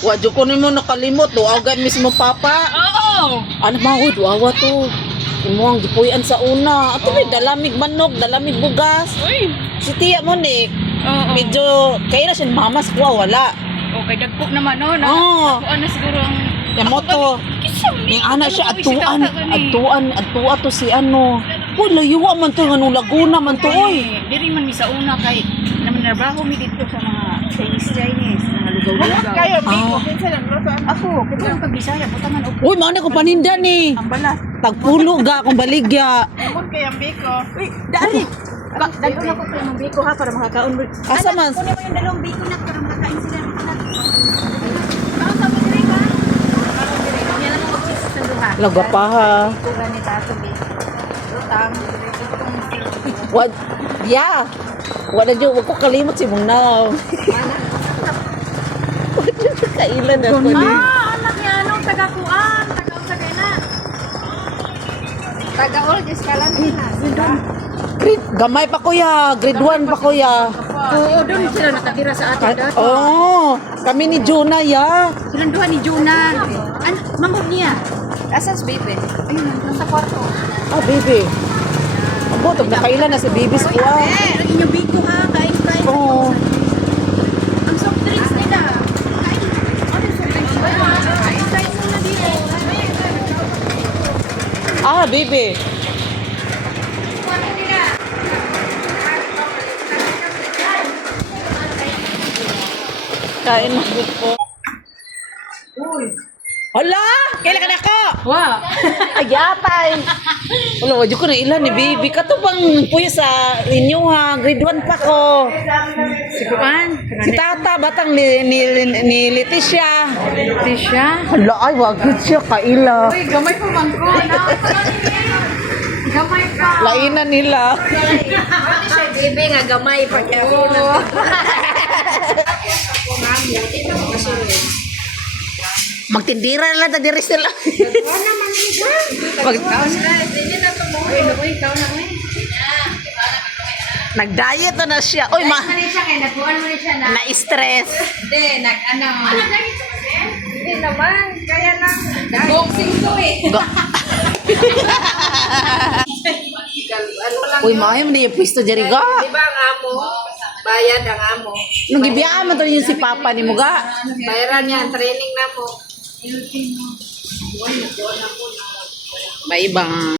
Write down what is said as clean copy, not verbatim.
Wadyo ko nimo nakalimot do agad mismo papa. Oo. Ano ba duawa to? Imo ang gipuy-an sa una. Ato may dalamig manok, dalamig bugas. Uy. Si Tia mo ni Oo. medyo kaya na siya mamas ko wala. Okay, dagpo naman no. Oo. Ano siguro ang Yamoto. Ning ana siya atuan to si ano. Uy, layuwa man to nga Laguna man to oy. Diri man mi sa una kay naman narbaho mi dito sa mga Chinese mga lugaw-lugaw. Kayo, Biko, kinsa lang luto. Ako, kita lang pag Bisaya, buta man og Uy, mao na ko paninda ni. ang balas. Tagpulo ga akong baligya. Amon kay ang Biko. Uy, dali. Dagko na ko ng biko ha para makakaon mo. Asa man? Kunin mo yung dalawang biko na para makakain sila ng anak. Baka sa diri ka. Yan lang ang cheese sa duha. Laga pa ha. Biko ganit ato biko. Utang. What? Yeah. Wala dyo, wag ko kalimot si mong now. Wala dyo kailan ako ni. Anak niya anong taga-kuan, taga-usagay na. Taga-ol, Jiskalan na. Gamay pa kuya, grade 1 pa kuya. Oo, doon sila nakatira sa atin dati. Oh, kami ni Jonah ya. Silang duha ni Jonah. Mamog niya. Asas, baby? Ayun, nasa kwarto. Ah, baby. Abo, tag nakailan na si babies ko ah. Ang inyong biko ha, kain-kain. Oo. Ang soft drinks nila. Kain. Ano yung soft drinks? Kain-kain muna dito. Ah, baby. Kain na po. Hala! Kailan ka na ko? Wow. Ayapay. Wala, wadyo ko na ilan ni baby. Kato bang puyo sa inyo ha? Grade 1 pa ko. Si Kuan. Si Tata, batang ni Leticia. Tisha. Hala, ay, wagod siya, kaila. Uy, gamay pa man ko. Gamay pa. Lainan nila. Siya, baby, nga gamay pa kaya ako na. Magtindira na lang, diri sila. Mag Nag-diet na siya. Uy, Nagbuwan mo rin siya na. na-stress. Hindi, nag-ano. Hindi naman, kaya lang. Boxing to eh. Uy, mahim na yung pwesto diri ga. Di ba ang amo? Bayad ang amo. Nung gibiyaan man to yung si Papa ni Muga. Bayaran niya, training na mo. May ibang